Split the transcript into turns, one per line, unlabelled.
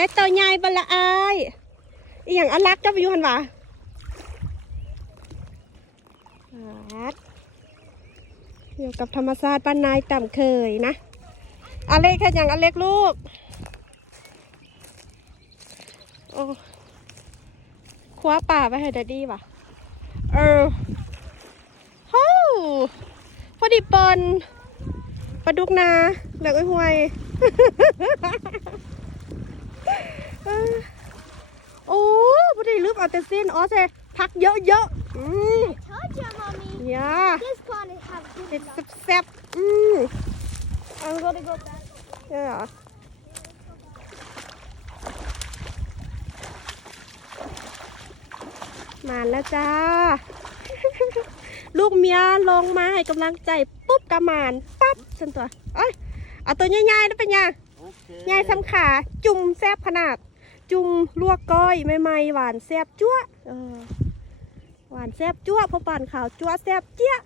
ได้ตัวใหญ่บละอายอีหยังอันลักเจ้าไปอยู่หันวะอยู่กับธรรมชาติบ้านนายต่ำเคยนะอเล็กแค่อยังอเล็กลูกโอ้คว้าป่าไปให้ดัดดี้ว่ะ เออโฮ้พอดีปนปลาดุกนาเหลือกไอ้ห่วย เออโอ้ พอดีลืมเอาแต่สิ้นอ๋อใช่พักเยอะๆอืม
Told you, mommy.
อย่า
This pond is have good
เด็ด
luck.
แซ่บๆอืม
I'm gonna go back.
ใช่เหรอมาแล้วจ้า ลูกเมียลงมาให้กำลังใจ ปุ๊บกระมาน ปั๊บฉันตัวเอ้ย เอาตัวใหญ่ๆนั่นเป็นยัง
Okay.
ใหญ่สำขา จุ่มแซ่บขนาด จุ่มลวกก้อยใหม่ๆหวานแซ่บจั๊วหวานแซ่บจั๊วพอปั่นขาวจั๊วแซ่บเจี๊ย